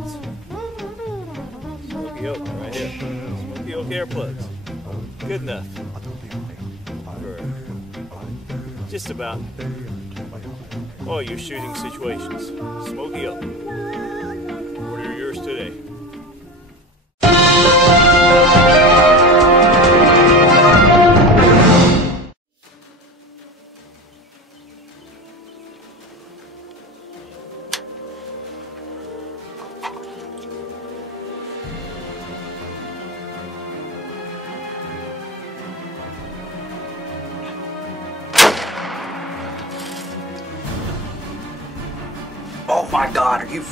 plugs. Smoky oak right here. Smoky oak air plugs. Good enough for just about all your shooting situations. Smoky oak. Order yours today. Oh my God, are you